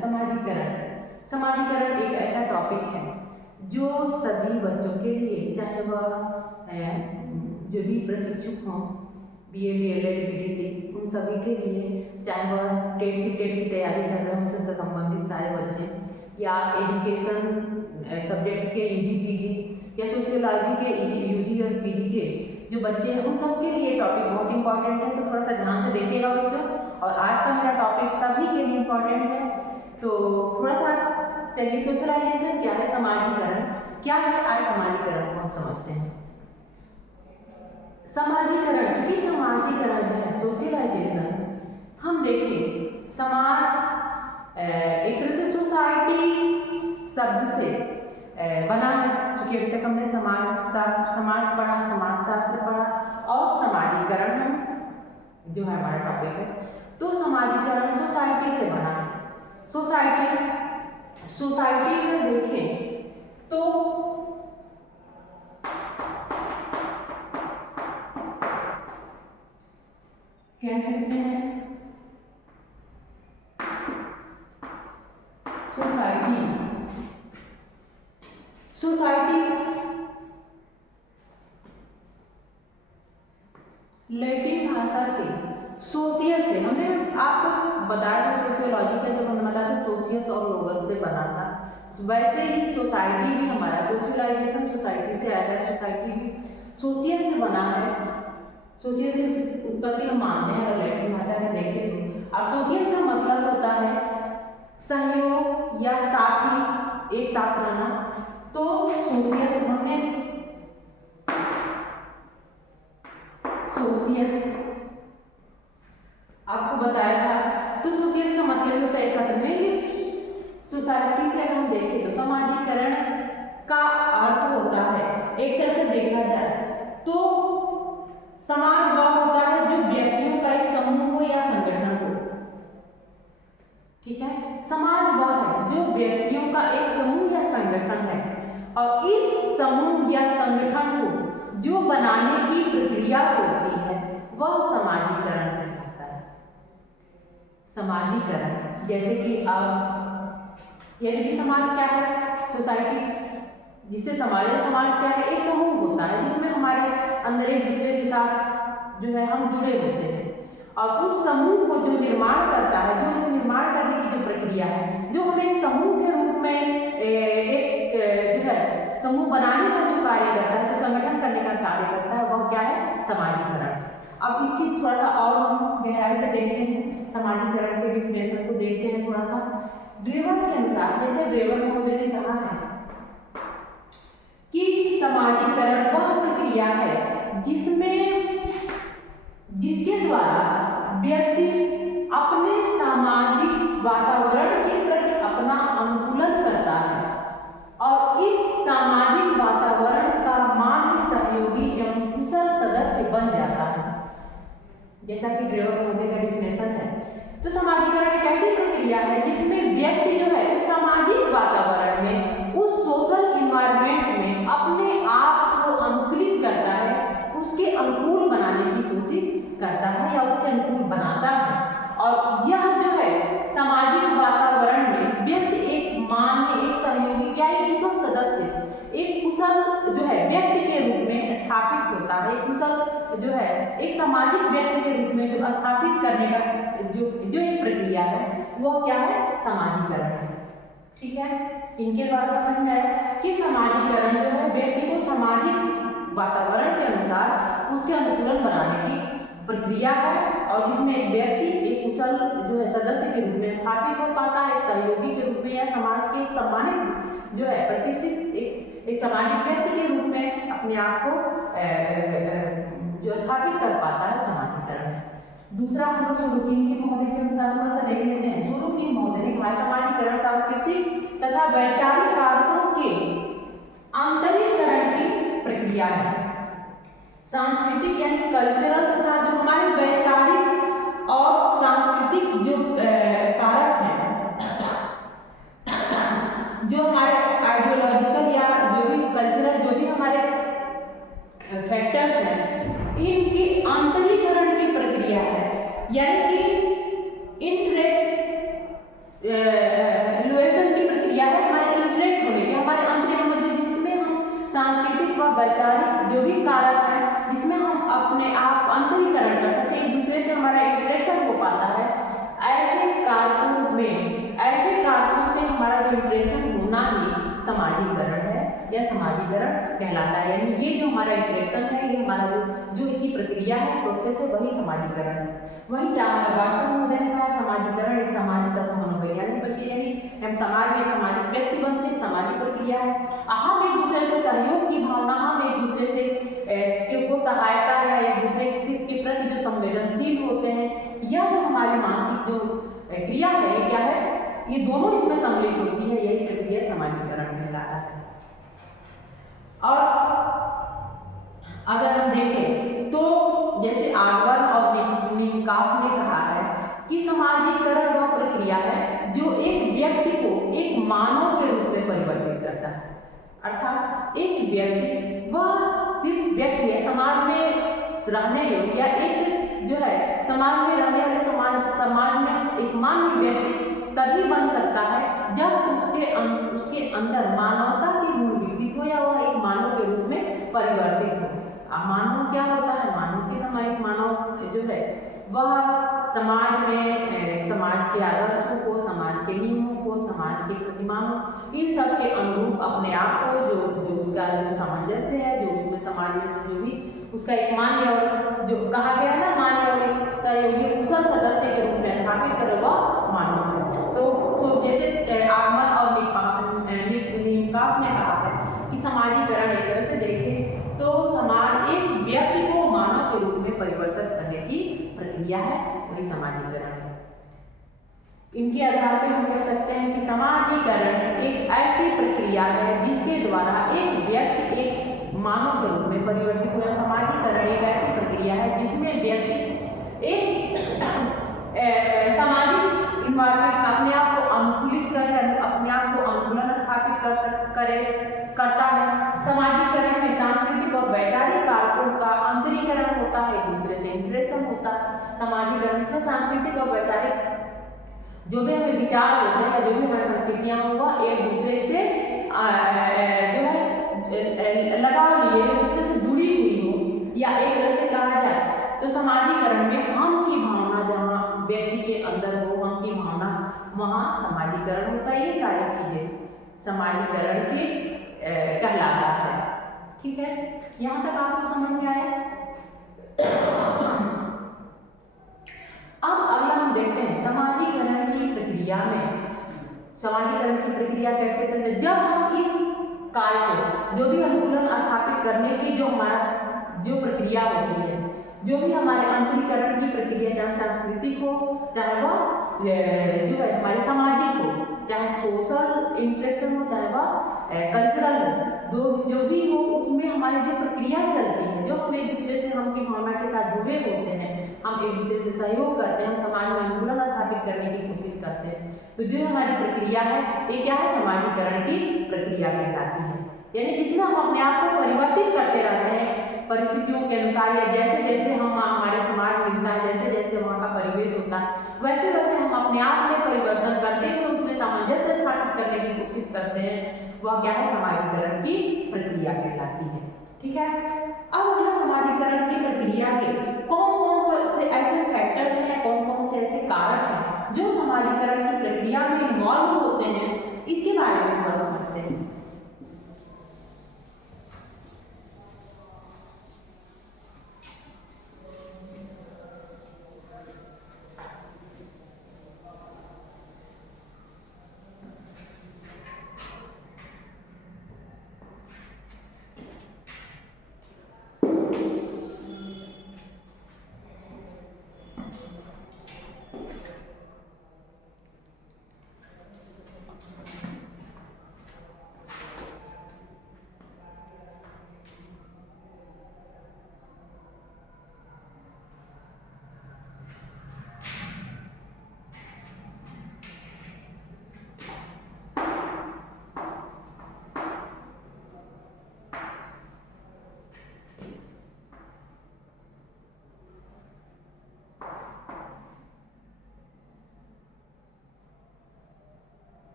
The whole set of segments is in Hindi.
समाजीकरण। समाजीकरण एक ऐसा टॉपिक है जो सभी बच्चों के लिए, चाहे वह जो भी प्रशिक्षुक हों, BA DLED PTC, उन सभी के लिए, चाहे वह टेट सीटेट की तैयारी कर रहे हों, उनसे संबंधित सारे बच्चे, या एजुकेशन सब्जेक्ट के UG PG या सोशियोलॉजी के UG और PG के जो बच्चे हैं, उन सब के लिए टॉपिक बहुत इंपॉर्टेंट है। तो थोड़ा सा ध्यान से देखिएगा बच्चों। और आज का मेरा टॉपिक सभी के लिए इंपॉर्टेंट है। तो थोड़ा सा चलिए, सोशलाइजेशन क्या है, समाजीकरण क्या है, आज समाजीकरण को हम समझते हैं। समाजीकरण, क्योंकि समाजीकरण जो है, सोशलाइजेशन, हम देखें समाज एक तरह से सोसाइटी शब्द से बना है। क्योंकि अभी तक हमने समाज पढ़ा, समाज शास्त्र पढ़ा, और समाजीकरण हम जो है हमारा टॉपिक है। तो समाजीकरण सोसाइटी से बना है। सोसाइटी में देखें तो कह सकते हैं सोसाइटी लैटिन भाषा के सोशियस से, हमने आपको बताया था सोशियोलॉजी का जब हमने बताया था सोशियस और लोगस से बना था, वैसे ही सोसाइटी भी हमारा, सोशलाइजेशन सोसाइटी से आया है। सोसाइटी भी सोशियस से बना है। सोशियस से उत्पत्ति हम मानते हैं अगर लैटिन भाषा में देखें तो। और सोशियस का मतलब होता है सहयोग या साथी, एक साथ रहना। तो सोशियस हमने आपको बताया था। तो सोशियस का मतलब होता है एक साथ रहना। ये सोसाइटी से हम देखें तो समाजीकरण का अर्थ होता है, एक तरह से देखा जाए तो समाज वह होता है जो व्यक्तियों का एक समूह हो या संगठन हो। ठीक है, समाज वह है जो व्यक्तियों का एक समूह या संगठन है, और इस समूह या संगठन को जो बनाने की प्रक्रिया होती है वह समाजीकरण कहलाता है। समाजीकरण जैसे कि अब यानी कि समाज क्या है, सोसाइटी जिससे समाज क्या है, एक समूह होता है जिसमें हमारे अंदर एक दूसरे के साथ जो है हम जुड़े होते हैं। और उस समूह को जो निर्माण करता है, जो उस निर्माण करने की जो प्रक्रिया है, जो हमें एक समूह के रूप में एक जो है समूह बनाने का जो कार्य करता है, जो संगठन करने का कार्य करता है, वह क्या है, समाजीकरण। अब इसकी थोड़ा सा और हम गहराई से देखते हैं, समाजीकरण के डिफिनेशन को देखते हैं थोड़ा सा। ड्रेवर के अनुसार, जैसे ड्रेवर महोदय ने कहा है कि समाजीकरण वह प्रक्रिया है जिसके द्वारा व्यक्ति अपने सामाजिक वातावरण के प्रति अपना अनुकूलन करता है और इस सामाजिक वातावरण का मान्य सहयोगी एवं कुशल सदस्य बन जाता है। जैसा कि ड्रेवर महोदय का डिफिनेशन है। तो समाजीकरण एक ऐसी प्रक्रिया है जिसमें व्यक्ति जो है उस सामाजिक वातावरण में, उस सोशल इन्वायरमेंट में अपने आप को अनुकूलित करता है, उसके अनुकूल बनाने की कोशिश करता है या उसके अनुकूल बनाता है। और यह जो है सामाजिक वातावरण में व्यक्ति एक मान्य, एक सहयोगी क्या, एक कुशल सदस्य, एक कुशल जो है व्यक्ति के रूप में स्थापित होता है। कुशल जो है एक सामाजिक व्यक्ति के रूप में जो स्थापित करने का जो एक प्रक्रिया है, वो क्या है, समाजीकरण है। ठीक है, इनके द्वारा समझ में आया कि समाजीकरण जो है व्यक्ति को सामाजिक वातावरण के अनुसार उसके अनुकूलन बनाने की प्रक्रिया है, और जिसमें एक व्यक्ति एक कुशल जो है सदस्य के रूप में स्थापित हो पाता है, एक सहयोगी के रूप में या समाज के एक सम्मानित जो है प्रतिष्ठित एक सामाजिक व्यक्ति के रूप में अपने आप को जो स्थापित कर पाता है, समाजीकरण। दूसरा हम लोग सोरोकिन के महोदय के अनुसार थोड़ा सा देख लेते हैं। सोरोकिन महोदय ने कहा समाजीकरण सांस्कृतिक तथा वैचारिक कारकों के आंतरिकरण की प्रक्रिया है। सांस्कृतिक यानी कल्चरल तथा जो हमारे वैचारिक और सांस्कृतिक जो कारक हैं, जो हमारे आइडियोलॉजिकल या जो भी कल्चरल जो भी हमारे फैक्टर्स हैं, इनकी आंतरिकरण की प्रक्रिया है। यानी कि समाजीकरण है या समाजीकरण कहलाता है। यानी ये जो हमारा इंटरेक्शन है, ये हमारा जो इसकी प्रक्रिया है, प्रोसेस है, वही समाजीकरण है। वहीं वाटसन महोदय ने कहा समाजीकरण एक सामाजिक तथा मनोवैज्ञानिक प्रक्रिया, यानी हम समाज में एक सामाजिक व्यक्ति बनते हैं, सामाजिक प्रक्रिया है। हम एक दूसरे से सहयोग की भावना, हम एक दूसरे से को सहायता या एक दूसरे के प्रति जो संवेदनशील होते हैं, या जो हमारी मानसिक जो क्रिया है, ये क्या है, ये दोनों इसमें सम्मिलित होती है, यही प्रक्रिया समाजीकरण कहलाता है। और अगर हम देखें तो जैसे आगवन और निमकाफ ने कहा है कि समाजीकरण वह प्रक्रिया है जो एक व्यक्ति को एक मानव के रूप में परिवर्तित करता है। अर्थात एक व्यक्ति वह सिर्फ व्यक्ति है, समाज में रहने योग्य, या एक जो है समाज में रहने वाले समाज में एक मानवीय व्यक्ति तभी बन सकता है जब उसके अंदर मानवता के गुण विकसित हो, या वह एक मानव के रूप में परिवर्तित हो। मानव क्या होता है? मानव की नाम एक मानव जो है वह समाज में समाज के आदर्शों को, समाज के नियमों को, समाज के प्रतिमानों, इन सब के अनुरूप अपने आप को जो उसका जो सामंजस्य है, जो उसमें समाज में जो भी उसका एक मान्य और जो कहा गया ना, मान्य और उसका योग्य कुशल सदस्य के रूप में स्थापित करे वह मानव है। तो जैसे आगमन और निमकाफ ने कहा है कि समाजीकरण एक तरह से देखें तो समाज एक व्यक्ति को मानव के रूप में परिवर्तित करने की प्रक्रिया है, वही समाजीकरण है। इनके आधार पर हम कह सकते हैं कि समाजीकरण एक ऐसी प्रक्रिया है जिसके द्वारा एक व्यक्ति एक मानव के रूप में परिवर्तित हुआ। समाजीकरण एक ऐसी प्रक्रिया है जिसमें व्यक्ति एक सामाजिक इन्वायरमेंट अपने आप को अनुकूलित कर, अपने आप को अनुकूलन स्थापित करता है। समाजीकरण में सांस्कृतिक और वैचारिक कारकों का अंतरीकरण होता है, एक दूसरे से इंटरेक्शन होता है। समाजीकरण में सांस्कृतिक और वैचारिक जो भी हमें विचार होते हैं, जो भी हमारी संस्कृतियाँ होगा, एक दूसरे से जो है लगाव लिए, एक दूसरे से जुड़ी हुई हो, या एक तरह से कहा जाए तो समाजीकरण में हम की भावना जहाँ व्यक्ति के अंदर हो, हम की भावना, वहाँ समाजीकरण होता है। ये सारी चीजें समाजीकरण की कहलाता है। ठीक है, यहाँ तक आपको समझ में आया? अब अगला हम देखते हैं समाजीकरण की प्रक्रिया में, समाजीकरण की प्रक्रिया कैसे चलती है। जब हम इस कार्य को, जो भी अनुकूलन स्थापित करने की जो हमारा जो प्रक्रिया होती है, जो भी हमारे अंतरीकरण की प्रक्रिया, चाहे सांस्कृतिक हो, चाहे वह जो है हमारे सामाजिक हो, चाहे सोशल इंटरेक्शन हो, चाहे वह कल्चरल हो, जो भी हो, उसमें हमारी जो प्रक्रिया चलती है, जो हम एक दूसरे से हम की भावना के साथ जुड़े होते हैं, हम एक दूसरे से सहयोग करते हैं, हम समाज में अनुकूलन स्थापित करने की कोशिश करते हैं, तो जो हमारी प्रक्रिया है ये क्या है? समाजीकरण की प्रक्रिया कहलाती है। यानी जिसमें हम अपने आप को परिवर्तित करते रहते हैं परिस्थितियों के अनुसार, या जैसे जैसे हम हमारे समाज मिलता है, जैसे जैसे वहाँ का परिवेश होता है, वैसे वैसे हम अपने आप में परिवर्तन करते हुए उसमें सामंजस्य स्थापित करने की कोशिश करते हैं। वह क्या है? समाजीकरण की प्रक्रिया कहलाती है। ठीक है, अब अगला समाजीकरण की प्रक्रिया के कौन कौन से ऐसे फैक्टर्स हैं, कौन कौन से ऐसे कारक हैं जो समाजीकरण की प्रक्रिया में इन्वॉल्व होते हैं, इसके बारे में थोड़ा समझते हैं।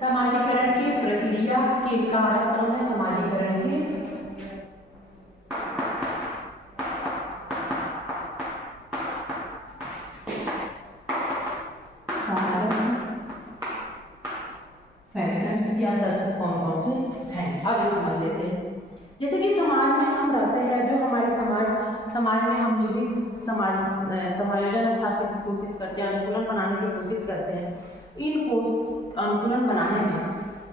समाजीकरण की प्रक्रिया के कारक कौन है समाजीकरण के? फैक्टर्स या तत्व कौन कौन से हैं, अब ये समझ लेते हैं। जैसे कि समाज में हम रहते हैं, जो हमारे समाज में हम जो भी समायोजन स्थापित की कोशिश करते हैं, अनुकूलन बनाने की कोशिश करते हैं, इन अनुकूलन बनाने में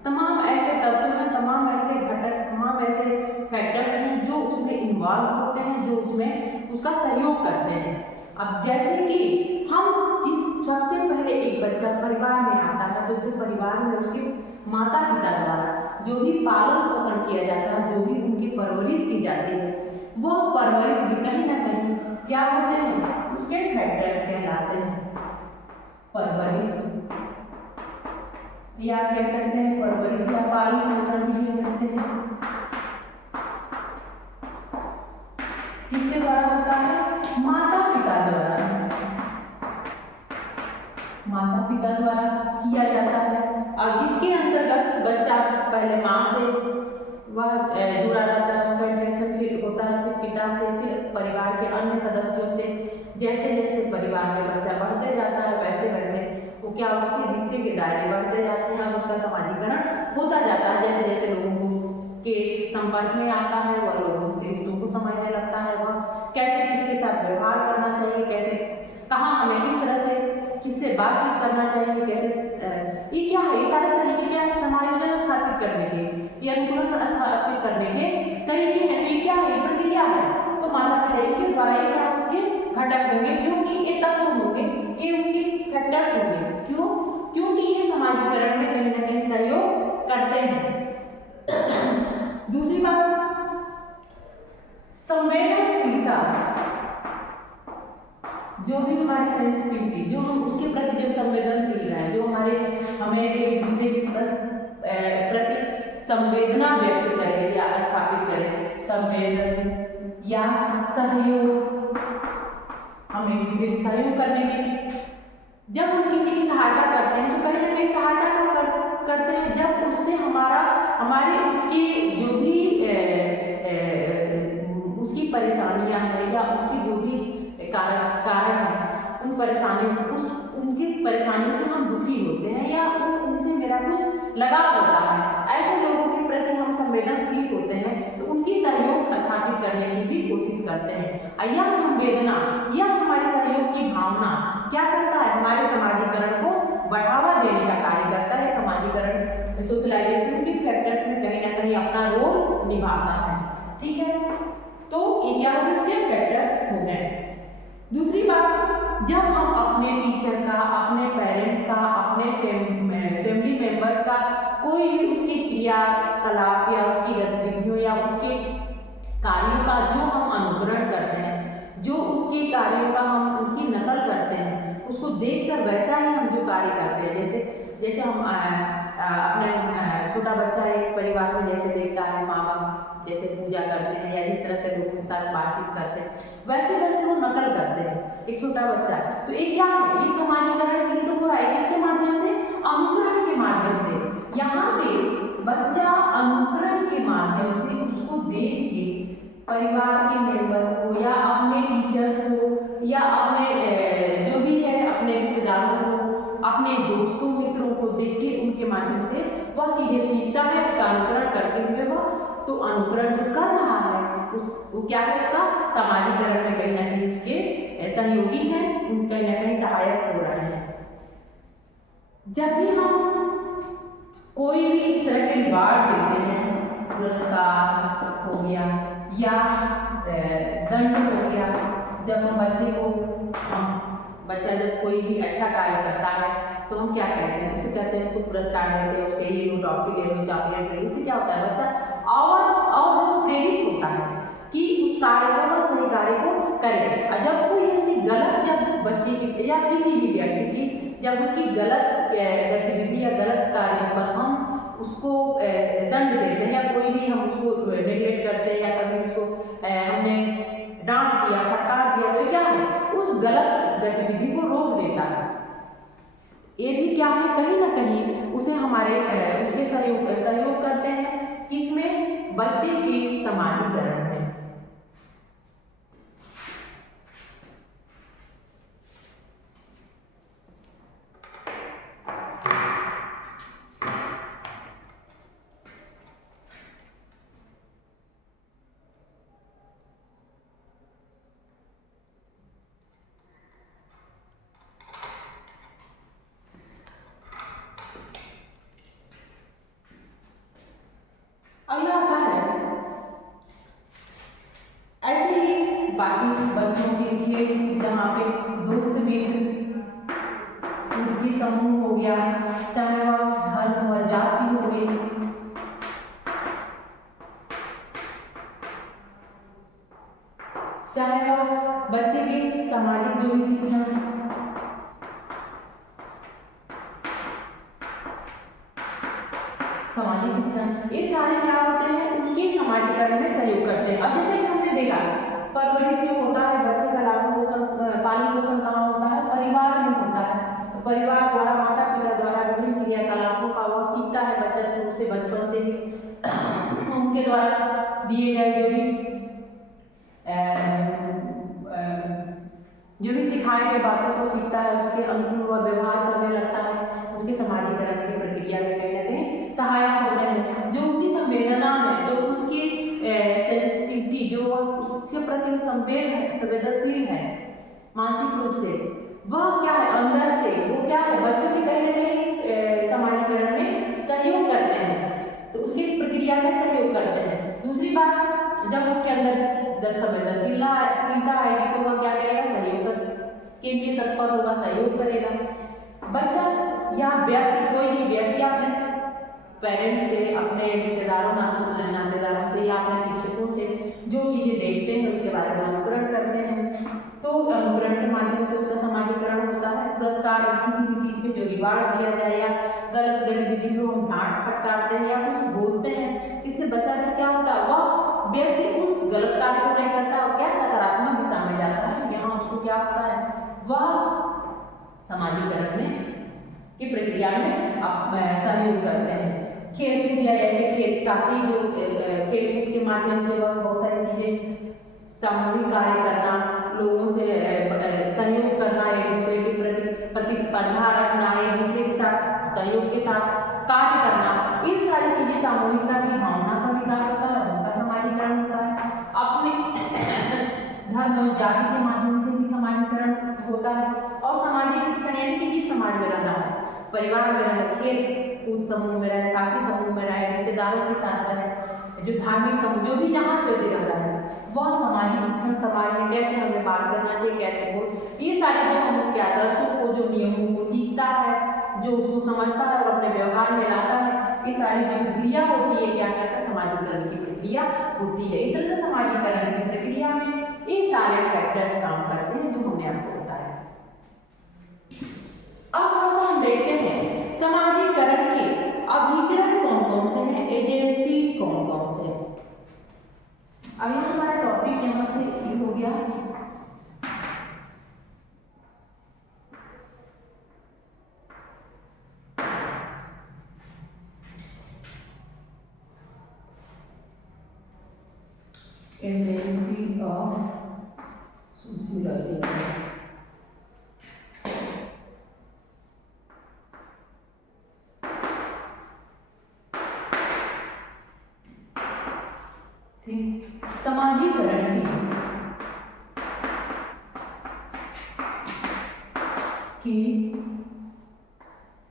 तमाम ऐसे तत्व हैं, तमाम ऐसे घटक, तमाम ऐसे फैक्टर्स हैं जो उसमें इन्वॉल्व होते हैं, जो उसमें उसका सहयोग करते हैं। अब जैसे कि हम सबसे पहले एक बच्चा परिवार में आता है, तो जो परिवार में उसके माता पिता द्वारा जो भी पालन पोषण किया जाता है, जो भी उनकी परवरिश की जाती है, वह परवरिश भी कहीं ना कहीं क्या होते हैं, उसके फैक्टर्स कहलाते हैं। परवरिश या कह सकते हैं परवरिश या पालन पोषण भी कह सकते हैं, किसके द्वारा होता है? माता पिता द्वारा, माता पिता द्वारा किया जाता है। और जिसके अंतर्गत बच्चा पहले माँ से वह जुड़ा रहता है, उसका इंटरेक्शन फिर होता है, फिर पिता से, फिर परिवार के अन्य सदस्यों से। जैसे जैसे परिवार में बच्चा बढ़ते जाता है, वैसे वैसे वो क्या होता है, रिश्ते के दायरे बढ़ते जाते हैं और उसका समाजीकरण होता जाता है। जैसे जैसे लोगों के संपर्क में आता है, वह लोगों के रिश्तों को समझने लगता है, वह कैसे किसके साथ व्यवहार करना चाहिए, कैसे कहाँ हमें किस तरह से किससे बातचीत करना चाहिए, कैसे ये क्या है, ये सारे तरीके क्या है, समायोजन स्थापित करने के, ये अनुकूलन स्थापित करने के तरीके हैं। तो ये क्या है, प्रक्रिया है। तो माता पिता इसके द्वारा ये क्या उसके घटक होंगे, क्योंकि ये तत्व होंगे, ये उसके फैक्टर्स होंगे। क्यों? क्योंकि ये समाजीकरण में कहीं ना कहीं सहयोग करते हैं। दूसरी बात, संवेदनशीलता, जो भी हमारी सेंसिटिविटी, जो हम उसके प्रति जो संवेदनशील है, जो हमें एक दूसरे के प्रति संवेदना व्यक्त करे या स्थापित करे, संवेदन या सहयोग, हम एक दूसरे की सहयोग करने के लिए जब हम किसी की सहायता करते हैं, तो कहीं ना कहीं सहायता कब करते हैं, जब उससे हमारी उसकी जो भी उसकी परेशानियां हैं या उसकी जो भी कारण है, उनकी परेशानियों से हम दुखी होते हैं या उनसे मेरा कुछ लगाव होता है, ऐसे लोगों के प्रति हम संवेदनशील होते हैं, तो उनकी सहयोग स्थापित करने की भी कोशिश करते हैं। यह संवेदना, यह हमारे सहयोग की भावना क्या करता है, हमारे समाजीकरण को बढ़ावा देने का कार्य करता है। समाजीकरण सोशलाइजेशन के फैक्टर्स में कहीं ना कहीं अपना रोल निभाता है। ठीक है, तो ये क्या हो गए, उसके फैक्टर्स हो गए। दूसरी बात, जब हम अपने टीचर का, अपने पेरेंट्स का, अपने फैमिली मेंबर्स का कोई भी उसकी क्रियाकलाप या उसकी गतिविधियों या उसके कार्यों का जो हम अनुकरण करते हैं, जो उसके कार्यों का हम उनकी नकल करते हैं, उसको देखकर वैसा ही हम जो कार्य करते हैं, जैसे हम अपने छोटा बच्चा एक परिवार में जैसे देखता है माँ बाप जैसे पूजा करते हैं या जिस तरह से लोगों के साथ बातचीत करते हैं, वैसे वैसे वो नकल करते हैं एक छोटा बच्चा। तो ये क्या है, ये समाजीकरण नहीं तो हो रहा है, किसके माध्यम से, अनुकरण के माध्यम से। यहाँ पे बच्चा अनुकरण के माध्यम से उसको देख के परिवार के मेंबर को या अपने टीचर्स को या अपने जो भी है अपने रिश्तेदारों को, अपने दोस्तों मित्रों को देख के उनके माध्यम से वह चीजें सीखता है, उसका अनुकरण करते हुए वह तो अनुकरण जो कर रहा है वो क्या है, उसका समाजीकरण में कहीं ना कहीं उसके सहयोगी हैं, कहीं ना कहीं सहायक हो रहे हैं। जब भी हम कोई भी इस तरह के रिवार्ड देते हैं, पुरस्कार हो गया या दंड हो गया, जब हम बच्चा जब कोई भी अच्छा कार्य करता है तो हम क्या कहते हैं, उसे कहते हैं, उसको पुरस्कार देते हैं, उसके ये लो, ट्रॉफी ले लो, चॉकलेट ले लो। इससे क्या होता है, बच्चा और प्रेरित होता है कि उस कार्य को, वह सही कार्य को करे। और जब कोई ऐसी गलत, जब बच्चे की या किसी भी व्यक्ति की जब उसकी गलत गतिविधि या गलत कार्यों पर हम उसको दंड देते हैं या कोई भी हम उसको नेग्लेक्ट करते हैं या कभी उसको हमने डांट दिया, फटकार दिया, तो क्या है, उस गलत गतिविधि को रोक देता है। ये भी क्या है, कहीं ना कहीं उसे हम हमारे उसके सहयोग करते हैं, किसमें? बच्चे के समाजीकरण में। अगला आता है ऐसे ही बाकी बच्चों के खेल कूद, जहाँ पे दोस्त मित्र कूद के समूह हो गया, चाहे वह धर्म व जाति हो गई, चाहे वह बच्चे के सामाजिक जो भी शिक्षण, सामाजिक शिक्षण, ये सारे क्या होते हैं? उनके समाजीकरण में सहयोग करते हैं। अब जैसे कि हमने देखा, परवरिश जो होता है बच्चे का लालन पोषण, पालन पोषण कहाँ होता है? परिवार में होता है। तो परिवार द्वारा, माता पिता द्वारा विभिन्न क्रियाकलापों का वह सीखता है बच्चा शुरू से, बचपन से ही उनके द्वारा दिए गए जो भी सिखाए गए बातों को सीखता है, उसके अनुकूल वह व्यवहार करने लगता है, उसके समाजीकरण की प्रक्रिया में कहीं ना कहीं सहायक होते हैं। जो उसकी संवेदना है, जो उसकी सेंसिटिविटी, जो उसके प्रति संवेदनशील है मानसिक रूप से, वह क्या है? अंदर से वो क्या है? बच्चों के कहीं ना कहीं समाजीकरण में सहयोग करते हैं, तो उसकी प्रक्रिया में सहयोग करते हैं। दूसरी बात, जब उसके अंदर संवेदनशीलता आएगी तो वह क्या करेगा? सहयोग के लिए तत्पर होगा, सहयोग करेगा। बच्चा या व्यक्ति, कोई भी व्यक्ति अपने पेरेंट्स से, अपने रिश्तेदारों नातेदारों से या अपने शिक्षकों से जो चीज़ें देखते हैं उसके बारे में अनुकरण करते हैं, तो अनुकरण के माध्यम से उसका समाजीकरण होता है। पुरस्कार, किसी भी चीज़ पे जो रिवार्ड दिया जाए या गलत गतिविधि को हम डांट फटकारते हैं या कुछ बोलते हैं, इससे बच्चा का क्या होता है? वह व्यक्ति उस गलत कार्य को नहीं करता और क्या सकारात्मक दिशा में जाता है। यहाँ उसको क्या होता है? वह समाजीकरण में की प्रक्रिया में सहयोग करते हैं। खेल कूद या ऐसे खेल साथी, जो खेल कूद के माध्यम से वह बहुत सारी चीजें, सामूहिक कार्य करना, लोगों से सहयोग करना, एक दूसरे के प्रति प्रतिस्पर्धा रखना, एक दूसरे के साथ सहयोग के साथ कार्य करना, इन सारी चीजें सामूहिकता की भावना का विकास होता है, उसका समाजीकरण होता है। अपने धर्म और जाति के माध्यम से भी समाजीकरण होता है। और सामाजिक शिक्षण यानी कि जिस समाज में रहना है, परिवार में रहे, खेल कूद समूह में रहे, साथी समूह में रहे, रिश्तेदारों के साथ रहे, जो धार्मिक समूह, जो भी जहाँ पे भी रह रहा है, वह सामाजिक शिक्षण, समाज में कैसे हमें बात करना चाहिए, कैसे बोल, ये सारे जो हम उसके आदर्शों को, जो नियमों को सीखता है, जो उसको समझता है और अपने व्यवहार में लाता है, ये सारी जो प्रक्रिया होती है, क्या करता है? समाजीकरण की प्रक्रिया होती है। इस तरह से समाजीकरण की प्रक्रिया में ये सारे फैक्टर्स काम करते हैं जो हमने आपको बताया। अब हम देखते हैं समाजीकरण के अभिकरण कौन कौन से हैं, एजेंसीज कौन कौन से हैं। अगला हमारा टॉपिक यहाँ से ये हो गया एजेंसी ऑफ सोशियोलॉजी। समाजीकरण की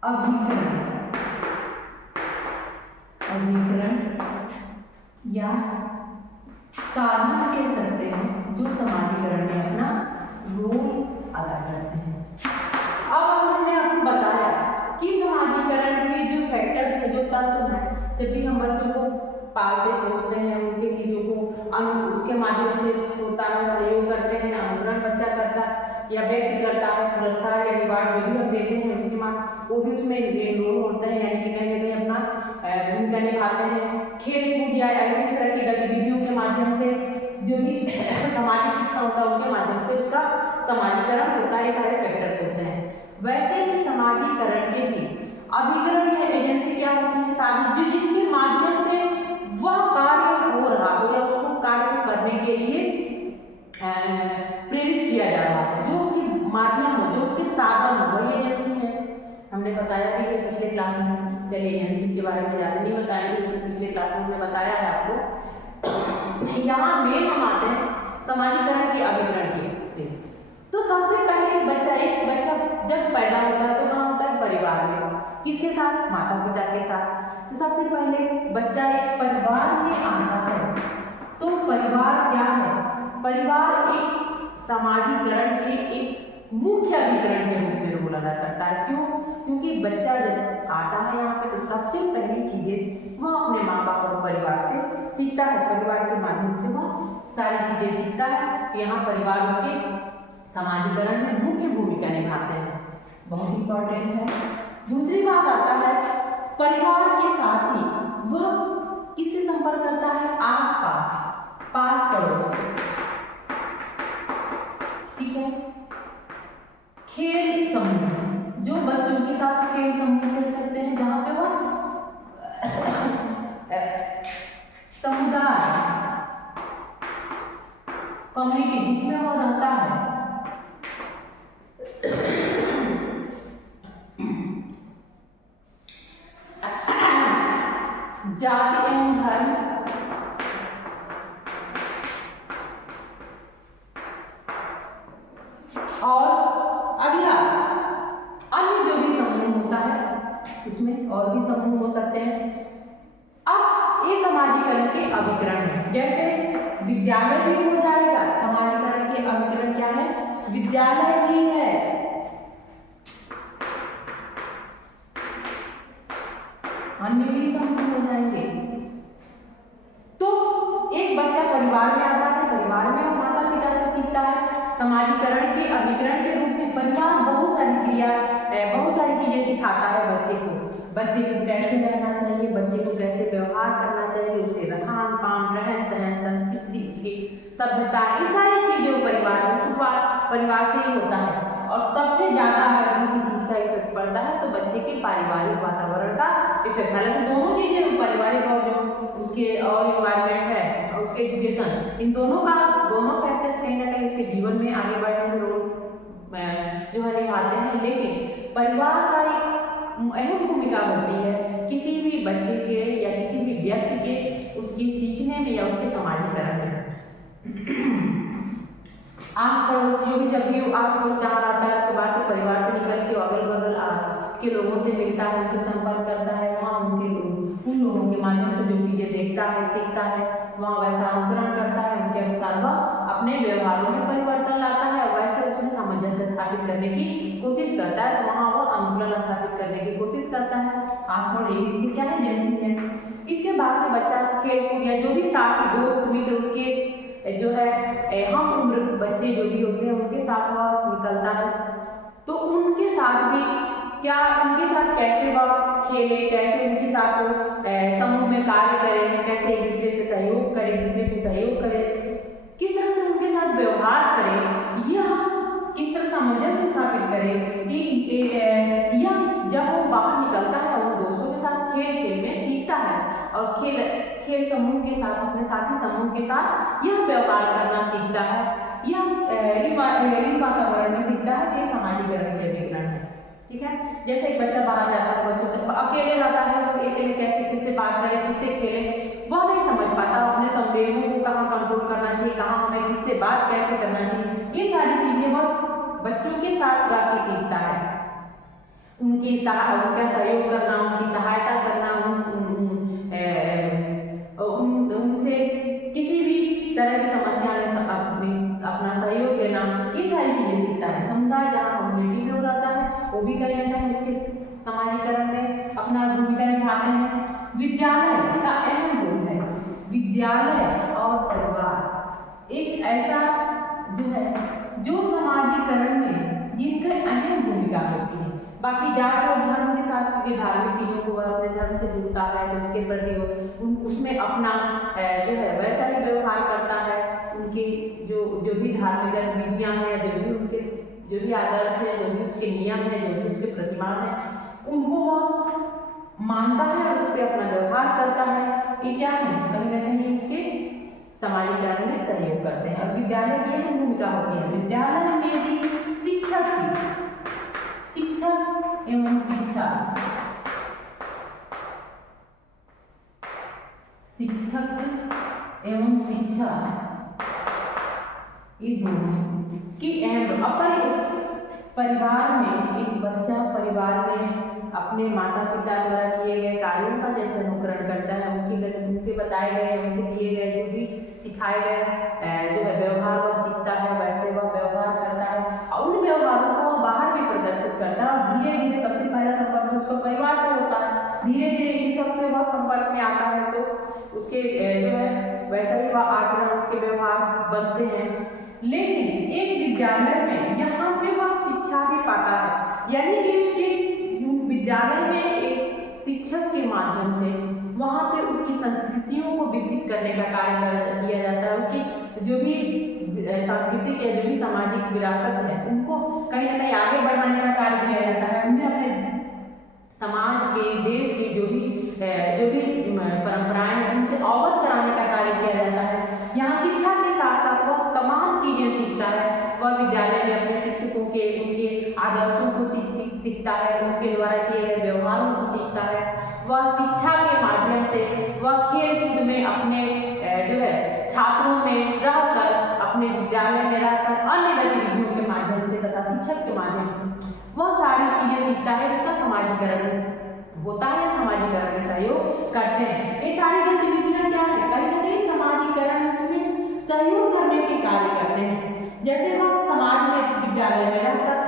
अभिकरण या साधन कह सकते हैं, जो समाजीकरण में अपना रोल अदा करते हैं। अब हमने आपको बताया कि समाजीकरण के जो फैक्टर्स हैं, जो तत्व हैं, जब भी हम बच्चों को पालते पोसते हैं, उनके चीज़ों को उसके माध्यम से होता है, सहयोग करते हैं, अनुकरण बच्चा करता या व्यक्ति करता है, पुरस्कार या रिवार्ड जो भी हम देते हैं उसके बाद वो भी उसमें इनरोल होते हैं, यानी कि कहीं ना कहीं अपना भूमिका निभाते हैं। खेल कूद या ऐसी तरह की गतिविधियों के माध्यम से जो भी सामाजिक शिक्षा होता है उनके माध्यम से उसका समाजीकरण होता है। ये सारे फैक्टर्स होते हैं। वैसे ही समाजीकरण के भी अभिकरण या एजेंसी प्रेरित किया जा रहा है, जो उसके माध्यम हो, जो उसके साधन हो, वही एजेंसी है। हमने बताया भी है पिछले क्लास में। चलिए एजेंसी के बारे में ज़्यादा नहीं बताएंगे, क्योंकि पिछले क्लास में हमने बताया है आपको। यहाँ मेन हम आते हैं समाजीकरण के अभिकरण के। तो सबसे पहले एक बच्चा जब पैदा होता है तो कहाँ होता है? परिवार में। किसके साथ? माता पिता के साथ। तो सबसे पहले बच्चा एक परिवार में आता है। तो परिवार क्या है? परिवार एक समाजीकरण के एक मुख्य अभिकरण के रूप में रोल अदा करता है। क्यों? क्योंकि बच्चा जब आता है यहाँ पे तो सबसे पहली चीजें वह अपने माँ बाप और परिवार से सीखता है। परिवार के माध्यम से वह सारी चीजें सीखता है। तो यहाँ परिवार उसके समाजीकरण में मुख्य भूमिका निभाते हैं, बहुत इंपॉर्टेंट है। दूसरी बात आता है परिवार के साथ ही वह किससे संपर्क करता है? आस पास पड़ोस, ठीक है। खेल समूह, जो बच्चों के साथ खेल समूह कर सकते हैं, जहां पे वह समुदाय, कम्युनिटी जिसमें वह रहता है, जाति एवं धर्म, और अगला अन्य जो भी समूह होता है उसमें और भी समूह हो सकते हैं। अब ये समाजीकरण के अभिकरण है। जैसे विद्यालय भी हो जाएगा, समाजीकरण के अभिकरण क्या है? विद्यालय भी है, अन्य भी समूह हो जाएंगे। तो एक बच्चा परिवार में आता है, परिवार में वो माता पिता से सीखता है। समाजीकरण के अभिकरण के रूप में परिवार बहुत सारी क्रिया, बहुत सारी चीजें सिखाता है बच्चे को। बच्चे को कैसे रहना चाहिए, बच्चे को कैसे व्यवहार करना चाहिए, उससे खान पान, रहन सहन, संस्कृति, उसकी सभ्यता, ये सारी चीजें परिवार में शुरुआत परिवार से ही होता है। और सबसे ज्यादा अगर किसी चीज का इफेक्ट पड़ता है तो बच्चे के पारिवारिक वातावरण का इफेक्ट। हालांकि दोनों चीजें, पारिवारिक और जो उसके और इन्वायरमेंट है और उसके एजुकेशन, इन दोनों फैक्टर्स कहीं ना कहीं उसके जीवन में आगे बढ़ने में रोल जो है निभाते हैं। लेकिन परिवार का एक अहम भूमिका होती है किसी भी बच्चे के या किसी भी व्यक्ति के उसकी सीखने में या उसके समाजीकरण में। आस पड़ोस, जो भी जब भी आस पड़ोस जहाँ रहता है उसके बाद से परिवार से निकल के अगल बगल के लोगों से मिलता है, उनसे संपर्क करता है, वहाँ उन लोगों के माध्यम से जो चीजें देखता है, सीखता है, वहाँ वैसा अनुकरण करता है, उनके अनुसार वह अपने व्यवहारों में परिवर्तन लाता है, वैसे उसमें सामंजस्य स्थापित करने की कोशिश करता है। तो वहाँ वह अनुकूलन स्थापित करने की कोशिश करता है। आस पड़ोस इसकी क्या है? एजेंसी है। इसके बाद से बच्चा खेल कूद या जो भी साथी दोस्त मित्र उसके जो है हम उम्र बच्चे जो भी होते हैं उनके साथ वह निकलता है। तो उनके साथ भी क्या, उनके साथ कैसे वह खेले, कैसे उनके साथ वो समूह में कार्य करें, कैसे एक दूसरे से सहयोग करें, एक दूसरे को सहयोग करें, किस तरह से उनके साथ व्यवहार करें, यह किस तरह सामंजस्य स्थापित करें, यह जब वो बाहर निकलता है वो दोस्तों के साथ खेल में सीखता है और खेल समूह के साथ, अपने साथी समूह के साथ यह व्यवहार करना सीखता है, यह इन वातावरण में सीखता है। ये समाजीकरण के अभिकरण है, ठीक है। जैसे एक बच्चा बाहर जाता है, बच्चों से अकेले रहता है, वो अकेले कैसे किससे बात करे, किससे खेले, वह नहीं समझ पाता। अपने संवेदों को कहाँ कंट्रोल करना चाहिए, कहाँ हमें किससे बात कैसे करना चाहिए, ये सारी चीजें वह बच्चों के साथ रह के सीखता है। उनका सहयोग करना, उनकी सहायता करना, उनसे किसी भी तरह की समस्या में अपना सहयोग देना, ये सारी चीजें सीखता है। समुदाय जहाँ कम्युनिटी में हो रहता है वो भी कहीं ना कहीं उसके समाजीकरण में अपना भूमिका निभाते हैं। विद्यालय का अहम रोल है। विद्यालय और परिवार एक ऐसा जो है जो समाजीकरण में जिनकी अहम भूमिका होती है। बाकी जाति और धर्म के साथ, क्योंकि धार्मिक चीज़ों को वह अपने धर्म से जुड़ता है तो उसके प्रति वो उसमें अपना जो है वैसा ही व्यवहार करता है। उनकी जो भी धार्मिक गतिविधियाँ हैं, जो भी आदर्श है, जो भी उसके नियम है, जो भी उसके प्रतिमान है, उनको वह मानता है और उस पर अपना व्यवहार करता है। ये क्या है? कहीं ना कहीं उसके समाजीकरण में सहयोग करते हैं। और विद्यालय की अहम भूमिका होती है। विद्यालय में भी शिक्षक एवं शिक्षा ये दोनों की अहम। परिवार में एक बच्चा परिवार में अपने माता पिता द्वारा किए गए कार्यों का जैसे अनुकरण करता है, उनके बताए गए, उनके दिए गए जो भी सिखाए गए जो है व्यवहार वह सीखता है, वैसे वह व्यवहार करता है और उन व्यवहारों को वह बाहर भी प्रदर्शित करता है। और धीरे धीरे सबसे पहला संपर्क उसको परिवार से होता है, धीरे धीरे इन सबसे वह संपर्क में आता है तो उसके जो है वैसा ही वह आचरण, उसके व्यवहार बनते हैं। लेकिन एक विद्यालय में यहाँ पे वह शिक्षा भी पाता है, यानी कि उसके विद्यालय में एक शिक्षक के माध्यम से वहाँ पे उसकी संस्कृतियों को विकसित करने का कार्य किया जाता है। उसकी जो भी सांस्कृतिक या जो भी सामाजिक विरासत है उनको कहीं ना कहीं आगे बढ़ाने का कार्य किया जाता है। उन्हें अपने समाज के, देश के जो भी परंपराएं हैं उनसे अवगत कराने का कार्य किया जाता है। यहाँ शिक्षा के साथ साथ वह तमाम चीजें सीखता है। वह विद्यालय में अपने शिक्षकों के उनके आदर्शों को सीखता है, उनके द्वारा किए गए व्यवहारों को सीखता है। वह शिक्षा के माध्यम से वह खेल कूद में अपने जो है छात्रों में रहकर, अपने विद्यालय में रहकर अन्य गतिविधियों के माध्यम से तथा शिक्षक के माध्यम से वह सारी चीजें सीखता है। उसका समाजीकरण होता है, समाजीकरण में सहयोग करते हैं। ये सारी गतिविधियां क्या है, कहीं ना कहीं समाजीकरण में सहयोग करने के कार्य करते हैं। जैसे वह समाज में विद्यालय में रहकर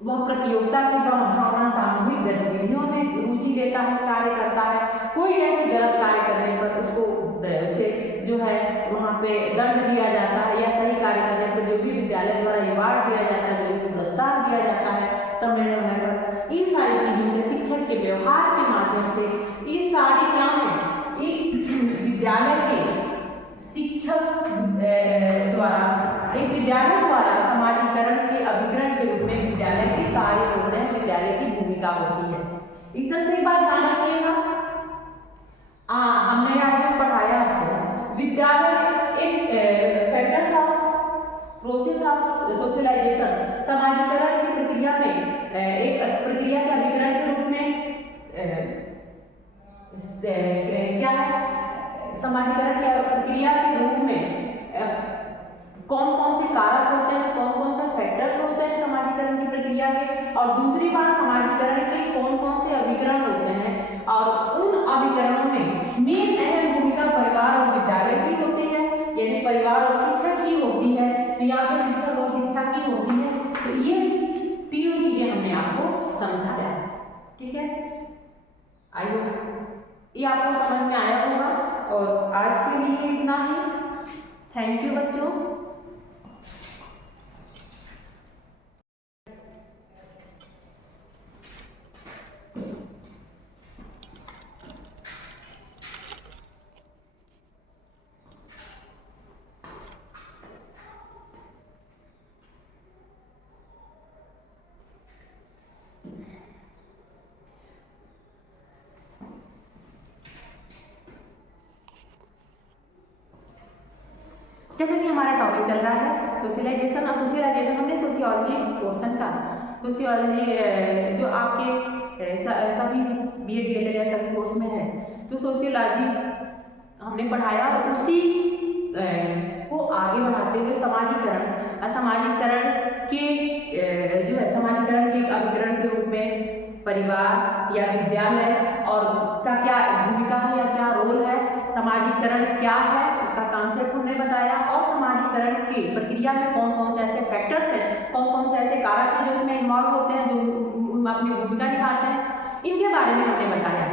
वह प्रतियोगिता की भावना, सामूहिक गतिविधियों में रुचि लेता है, कार्य करता है। कोई ऐसी गलत कार्य करने पर उसको उसे जो है वहाँ पे दंड दिया जाता है, या सही कार्य करने पर जो भी विद्यालय द्वारा अवार्ड दिया जाता है, जो भी पुरस्कार दिया जाता है समय समय पर। इन सारी चीजों से, शिक्षक के व्यवहार के माध्यम से ये सारी क्या है, एक विद्यालय के शिक्षक द्वारा, एक विद्यालय द्वारा समाजीकरण के अभिकरण के रूप में विद्यालय के कार्य होते हैं, विद्यालय की भूमिका होती है। इस तरह से एक बात ध्यान रखिएगा, हमने आज जो पढ़ाया आपको, विद्यालय एक factors of process of socialisation, समाजीकरण की प्रक्रिया में एक प्रक्रिया के अभिकरण के रूप में क्या है, समाजीकरण की प्रक्रिया के रूप में कौन कौन से कारक होते हैं, कौन कौन से फैक्टर्स होते हैं समाजीकरण की प्रक्रिया के, और दूसरी बात समाजीकरण के कौन कौन से अभिकरण होते हैं, और उन अभिकरणों में मेन अहम भूमिका परिवार और विद्यालय की होती है, यानी परिवार और शिक्षक की होती है। तो यहाँ पे शिक्षक और शिक्षा की होती है। तो ये तीनों चीजें हमने आपको समझाया, ठीक है। आई होप ये आपको समझ में आया होगा। और आज के लिए इतना ही। थैंक यू बच्चों। जैसे कि हमारा टॉपिक चल रहा है सोशलाइजेशन, और सोशलाइजेशन हमने सोशियोलॉजी पोर्शन का, सोशियोलॉजी जो आपके सभी बीए डीएलएड या सभी कोर्स में है, तो सोशियोलॉजी हमने पढ़ाया। और उसी को आगे बढ़ाते हुए समाजीकरण के जो है समाजीकरण के अभिकरण के रूप में परिवार या विद्यालय और का क्या भूमिका है या क्या रोल है, समाजीकरण क्या है उसका कॉन्सेप्ट हमने बताया, और समाजीकरण की प्रक्रिया में कौन कौन से ऐसे फैक्टर्स हैं, कौन कौन से ऐसे कारक हैं जो इसमें इन्वॉल्व होते हैं, जो उनमें अपनी भूमिका निभाते हैं, इनके बारे में हमने बताया।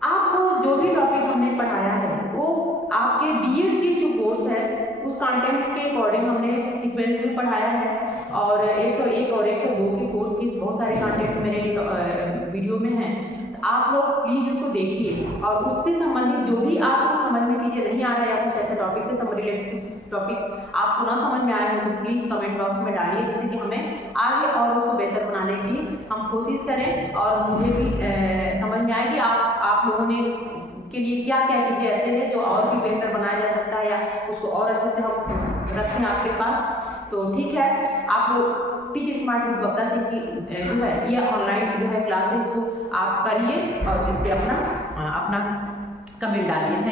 आपको जो भी टॉपिक हमने पढ़ाया है वो आपके बीएड के जो कोर्स है उस कंटेंट के अकॉर्डिंग हमने सीक्वेंस में पढ़ाया है। और 101 और 102 के कोर्स की बहुत सारे कंटेंट मेरे वीडियो में हैं, तो आप लोग प्लीज़ उसको देखिए। और उससे संबंधित जो भी आपको समझ में चीज़ें नहीं आ रही है, कुछ ऐसे टॉपिक से रिलेटेड कुछ टॉपिक आपको ना समझ में आए हो, तो प्लीज़ कमेंट बॉक्स में डालिए, जिससे कि हमें आगे और उसको बेहतर बनाने की हम कोशिश करें और मुझे भी समझ में आए कि आप लोगों ने के लिए क्या क्या चीज़ें ऐसे हैं जो और भी बेहतर बनाया जा सकता है या उसको और अच्छे से हम रखें आपके पास। तो ठीक है, आप टीच स्मार्ट विद बबता सिंह की जो है ये ऑनलाइन जो है क्लासेस को आप करिए और इस पर अपना कमेंट डालिए।